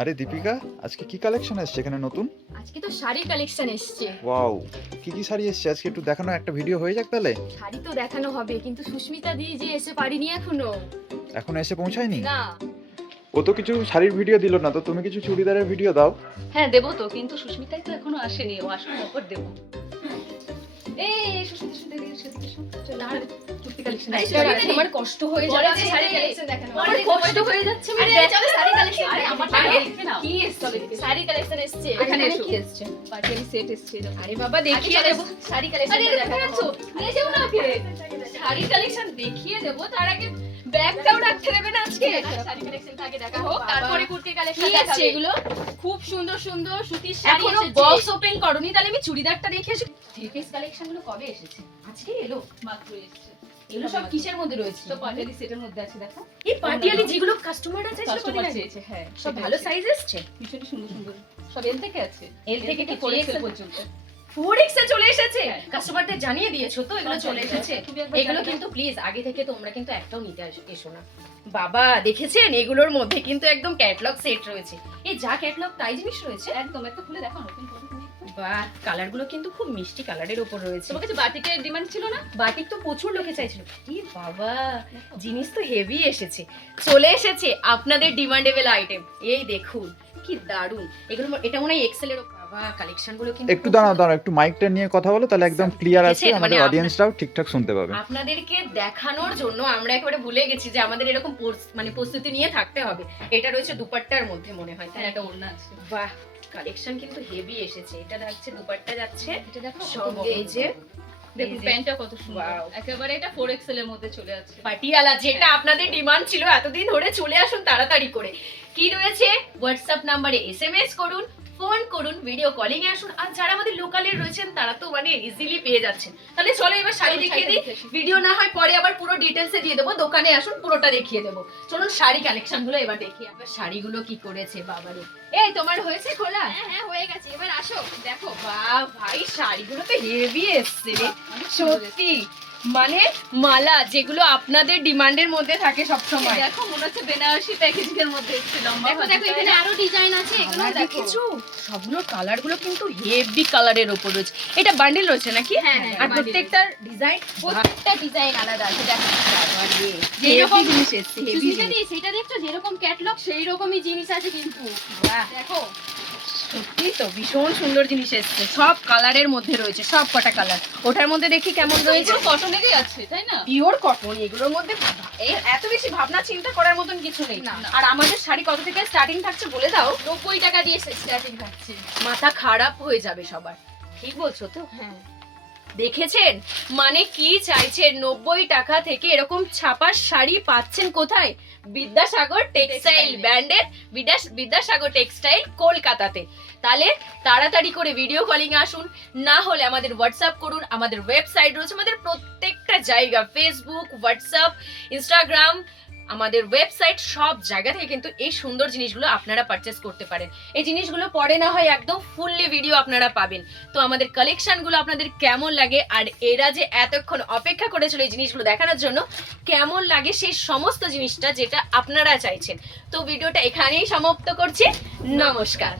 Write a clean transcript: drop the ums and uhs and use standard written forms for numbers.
আরে দীপিকা, আজকে কি কালেকশন এসেছে এখানে নতুন? আজকে তো শাড়ি কালেকশন এসছে। ওয়াও, কি কি শাড়ি এসেছে আজকে একটু দেখানো, একটা ভিডিও হয়ে যাক তাহলে। শাড়ি তো দেখানো হবে, কিন্তু সুস্মিতা দি যে এসে পারিনি এখনো। এখনো এসে পৌঁছায়নি? না। ও তো কিছু শাড়ির ভিডিও দিল না, তো তুমি কিছু চুড়িদারের ভিডিও দাও। হ্যাঁ দেবো তো, কিন্তু সুস্মিতাই তো এখনো আসেনি, ও আসুন তারপর দেবো। এই সুস্মিতা চলো আর কুর্তি কালেকশন তোমার কষ্ট হয়ে যাচ্ছে শাড়ি কালেকশন দেখানো। আমার কষ্ট হয়ে যাচ্ছে। আরে চলো শাড়ি কালেকশন। আরে আমার দেখে নাও কি এসছে? শাড়ি কালেকশন এসছে। এখানে এসো। কি এসছে? পার্টিয়ালি সেট এসছে। আরে বাবা দেখিয়ে দেবো শাড়ি কালেকশন আরে দেখানো। দেখাচ্ছো নিয়ে যাও না কে শাড়ি কালেকশন দেখিয়ে দেবো, তার আগে ব্যাগটাও রাখতে দেবে না আজকে। শাড়ি কালেকশন থাকে দেখা হোক, বাবা। তারপরে কুর্তির কালেকশন কি দেখাবে। এসছে এগুলো? খুব সুন্দর সুন্দর সুতির শাড়ি এখনো এসেছে। বক্স ওপেন করনি, তাহলে আমি চুড়িদারটা দেখে আসি। থ্রি পিস কালেকশন গুলো কবে এসেছে? আজকে এলো। মাত্র এসেছে। এগুলো সব কিসের মধ্যে রয়েছে? তো পার্টিয়ালি সেটের মধ্যে আছে দেখো। এই পাটিয়ালি যেগুলো কাস্টমাররা চাইছিল কাস্টমার কদিন আগে। চেয়েছে, হ্যাঁ সব ভালো সাইজ এসছে। ভীষণ সুন্দর সুন্দর সব এল থেকে আছে। এল থেকে কি 4XL 4XL পর্যন্ত। 4X এ চলে এসেছে। হ্যাঁ। কাস্টমারদের জানিয়ে দিয়েছো তো এগুলো সব চলে জানিয়ে এসেছে। দাও। তুমি একবার এগুলো জানিয়ে কিন্তু প্লিজ আগে থেকে তোমরা কিন্তু একটাও নিতে এসো না। বাবা দেখেছেন এগুলোর মধ্যে কিন্তু একদম ক্যাটালগ সেট রয়েছে। এই যা ক্যাটালগ তাই জিনিস রয়েছে। একদম একটা খুলে দেখো নতুন করে তুমি একটু। বাহ, কালার গুলো কিন্তু খুব মিষ্টি কালারের উপর রয়েছে। তোমার কাছে বাটিকের ডিমান্ড ছিল না? বাটিক তো প্রচুর লোকে চাইছিল। কি বাবা, জিনিস তো হেভি এসেছে, চলে এসেছে আপনাদের ডিমান্ডেবল আইটেম। এই দেখুন কি দারুন এগুলো। এটা মনে হয় এক্সেল এর। বাবা কালেকশন গুলো কিন্তু একটু দাঁড়াও, একটু মাইকটা নিয়ে কথা বলো, তাহলে একদম ক্লিয়ার আছে, দেখেছেন, আমাদের মানে অডিয়েন্সরাও ঠিকঠাক শুনতে পাবে। আপনাদেরকে দেখানোর জন্য আমরা একেবারে ভুলে গেছি যে আমাদের এরকম মানে প্রস্তুতি নিয়ে থাকতে হবে। এটা রয়েছে দুপাট্টার মধ্যে মনে হয়, তাই হ্যাঁ না? একটা ওড়না আছে। বাহ, কালেকশন কিন্তু হেভি এসেছে। এটা যাচ্ছে দুপাট্টা যাচ্ছে এটা দেখো সঙ্গে এই যে দেখুন এই যে প্যান্টটা কত সুন্দর। Wow. একেবারে এটা 4XL এর মধ্যে চলে আছে। পাটিয়ালা, যেটা আপনাদের ডিমান্ড ছিল এতদিন ধরে, চলে আসুন তাড়াতাড়ি করে। কি রয়েছে? হোয়াটসঅ্যাপ নাম্বারে এসএমএস করুন, ফোন করুন, ভিডিও কলিং এ আসুন। আর যারা আমাদের লোকালে রয়েছেন তারা তো মানে ইজিলি পেয়ে যাচ্ছেন। তাহলে চলো এবার শাড়ি দেখিয়ে দিই। ভিডিও না হয় পরে আবার পুরো ডিটেলসে দিয়ে দেবো, দোকানে আসুন পুরোটা দেখিয়ে দেবো। চলুন শাড়ি কালেকশন গুলো এবার দেখি। আবার শাড়িগুলো কি করেছে বাবারে। এই তোমার হয়েছে খোলা? হ্যাঁ হয়ে গেছে, এবার আসো দেখো। বাহ ভাই, শাড়িগুলো তো হেভি এসছে রে সত্যি। মানে মালা যেগুলো আপনাদের ডিমান্ডের মধ্যে থাকে সব সময়। দেখো মনে হচ্ছে বেনারসি প্যাকেজিং এর মধ্যে এসেছে। লম্বা দেখো দেখো, এখানে আরো ডিজাইন আছে, এগুলো কালার দেখো। দেখেছো? সবগুলোর কালার গুলো কিন্তু হেভি কালারের উপর রয়েছে। এটা বান্ডেল রয়েছে নাকি? হ্যাঁ, হ্যাঁ, আর bundle প্রত্যেকটার ডিজাইন, প্রত্যেকটা ডিজাইন আলাদা আছে দেখো। যেরকম জিনিস এসছে হেভি সুস্মিতা জিনিস। দি, সেটা দেখছো যেরকম ক্যাটালগ সেই রকমই জিনিস আছে কিন্তু। বাহ, দেখো সত্যি তো ভীষণ সুন্দর জিনিস এসছে। সব কালারের মধ্যে রয়েছে, সব কটা কালার। ওটার মধ্যে দেখি কেমন রয়েছে। পুরো কটনেরই আছে তাই না? Pure cotton. এগুলোর মধ্যে এত বেশি ভাবনা চিন্তা করার মতন কিছু নেই। না, না। আর আমাদের শাড়ি কত থেকে স্টার্টিং থাকছে বলে দাও। 90 টাকা দিয়ে স্টার্টিং থাকছে। মাথা খারাপ হয়ে যাবে সবার। ঠিক বলছো তো? হ্যাঁ দেখেছেন মানে কি চাইছেন? 90 টাকা থেকে এরকম ছাপার শাড়ি পাচ্ছেন কোথায়? বিদ্যাসাগর টেক্সটাইল ব্র্যান্ডের, বিদ্যাসাগর টেক্সটাইল কলকাতাতে। তাহলে তাড়াতাড়ি করে ভিডিও কলিং আসুন, না হলে আমাদের হোয়াটসঅ্যাপ করুন। আমাদের ওয়েবসাইট রয়েছে, আমাদের প্রত্যেকটা জায়গা, ফেসবুক, হোয়াটসঅ্যাপ, ইনস্টাগ্রাম, আমাদের ওয়েবসাইট, সব জায়গা থেকে কিন্তু এই সুন্দর জিনিসগুলো আপনারা পারচেস করতে পারেন। এই জিনিসগুলো পরে না হয় একদম ফুললি ভিডিও আপনারা পাবেন। তো আমাদের কালেকশনগুলো আপনাদের কেমন লাগে, আর এরা যে এতক্ষণ অপেক্ষা করেছিল এই জিনিসগুলো দেখানোর জন্য, কেমন লাগে সেই সমস্ত জিনিসটা যেটা আপনারা চাইছেন। তো ভিডিওটা এখানেই সমাপ্ত করছি। নমস্কার।